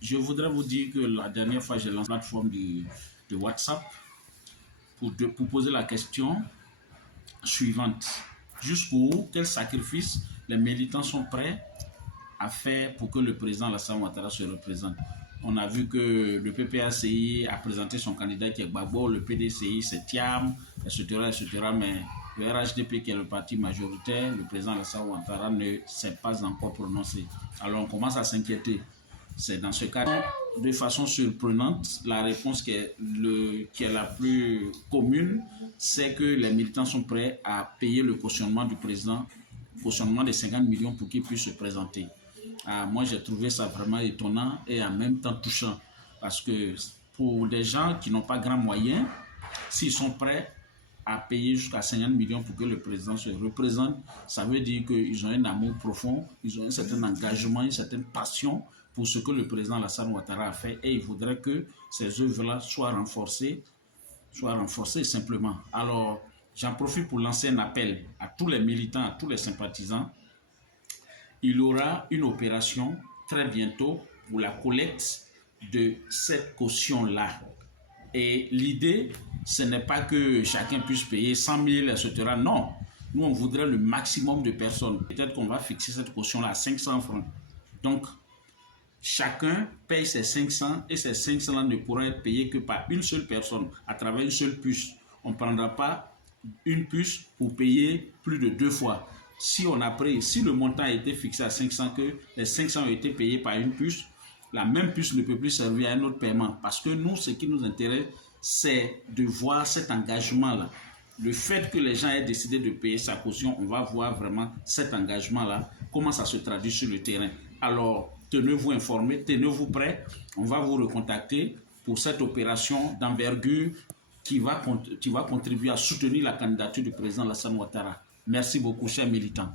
je voudrais vous dire que la dernière fois, j'ai lancé la plateforme de WhatsApp pour poser la question suivante. Jusqu'où, quels sacrifices les militants sont prêts à faire pour que le président Alassane Ouattara se représente? On a vu que le PPACI a présenté son candidat qui est Gbagbo, le PDCI c'est Thiam, etc., mais le RHDP qui est le parti majoritaire, le président Alassane Ouattara ne s'est pas encore prononcé. Alors on commence à s'inquiéter. C'est dans ce cas, de façon surprenante, la réponse qui est la plus commune, c'est que les militants sont prêts à payer le cautionnement du président, cautionnement de 50 millions pour qu'il puisse se présenter. Moi, j'ai trouvé ça vraiment étonnant et en même temps touchant. Parce que pour des gens qui n'ont pas grand moyen, s'ils sont prêts à payer jusqu'à 50 millions pour que le président se représente, ça veut dire qu'ils ont un amour profond, ils ont un certain engagement, une certaine passion pour ce que le président Alassane Ouattara a fait et ils voudraient que ces œuvres-là soient renforcées simplement. Alors, j'en profite pour lancer un appel à tous les militants, à tous les sympathisants. Il y aura une opération très bientôt pour la collecte de cette caution-là. Et l'idée, ce n'est pas que chacun puisse payer 100 000, etc. Non, nous, on voudrait le maximum de personnes. Peut-être qu'on va fixer cette caution-là à 500 francs. Donc, chacun paye ses 500 et ces 500-là ne pourront être payés que par une seule personne, à travers une seule puce. On ne prendra pas une puce pour payer plus de 2 fois. Si le montant a été fixé à 500, que les 500 ont été payés par une puce, la même puce ne peut plus servir à un autre paiement. Parce que nous, ce qui nous intéresse, c'est de voir cet engagement-là. Le fait que les gens aient décidé de payer sa caution, on va voir vraiment cet engagement-là, comment ça se traduit sur le terrain. Alors, tenez-vous informés, tenez-vous prêts. On va vous recontacter pour cette opération d'envergure qui va contribuer à soutenir la candidature du président Alassane Ouattara. Merci beaucoup, chers militants.